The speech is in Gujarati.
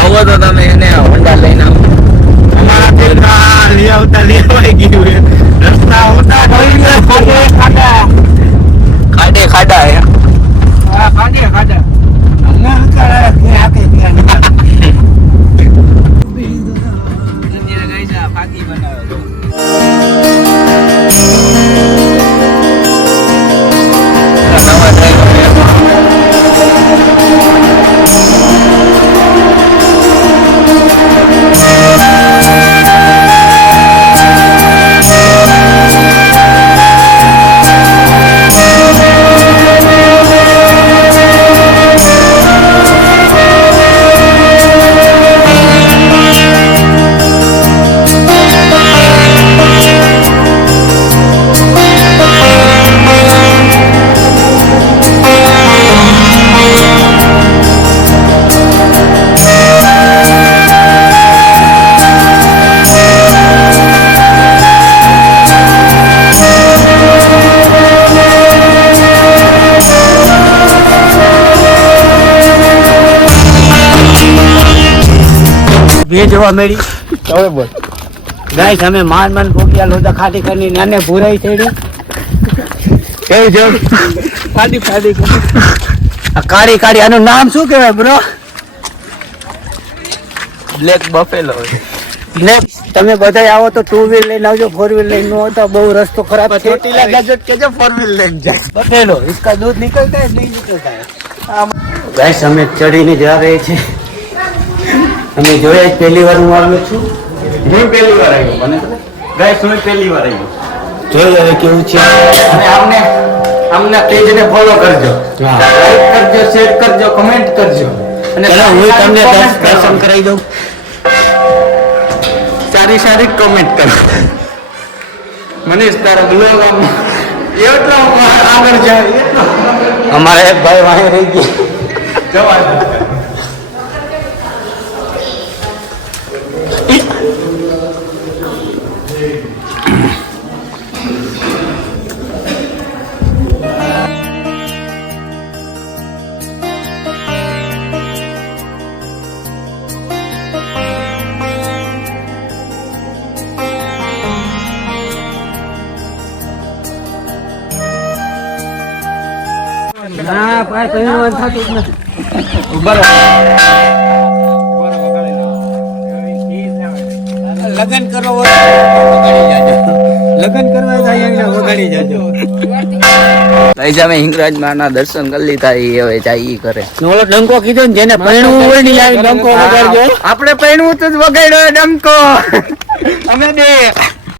આવો તો તમે એને હોન્ડા લઈને આવો. અમારા દેખા લઈ આવતા લેવાઈ ગયું રસ્તા આવતા ખાડે ખાડા હે. હા ખાડે ખાડા અમને કરે કે આકે ત્યાં મંદિરે ગઈ છે ફાકી બનાવે તો નવા ડ્રાઈવર બે જોવા મળી. હવે બોલ ગાઈસ અમે માન ભોગિયા લોદા ખાટી કરીને નાને ભૂરાઈ થઈડ્યું કેવું જો ખાડી ખાડી આ કાળી કાળી આનું નામ શું કહેવાય બ્રો? Black Buffalo. બ્લેક. તમે બધા આવો તો 2 વ્હીલ લઈને આવજો, 4 વ્હીલ લઈને નો આવતા, બહુ રસ્તો ખરાબ છે. ચોટીલા ગેજેટ કે 4 વ્હીલ લઈને જાય બફેલો इसका दूध निकलता है नहीं निकलता है. ગાઈસ અમે ચડીને જ આવે છે. અમે જોયા પહેલી વાર હું આવ્યો છું. હું પહેલી વાર આવ્યો. મને ગાઈસ હું પહેલી વાર આવ્યો. જોઈ હવે કેવું છે. અને અમને પેજને ફોલો કરજો, લાઈક કરજો, શેર કરજો, કમેન્ટ કરજો. અને ચલો હું તમને દર્શન કરાવી દઉં. સારી સારી કમેન્ટ કરો. મનીષ તારો બ્લોગ એટલો આગળ જાય એટલો. અમારા એક ભાઈ વાહે રહી ગયા. જવા ના ભાઈ પહેરવાનું થતું જ નથી. લગન કરો લગન કરવા જાય વગાડી જાજો. અમે હિંગરાજ માના દર્શન કરી લીધા. હવે જાય કરે ઓલો ડંકો કીધો ને જેને પૈણું હોય ને લાવી ડંકો વગાડજો. આપણે પૈણું તો જ વગાડ્યો ડંકો. અમે બે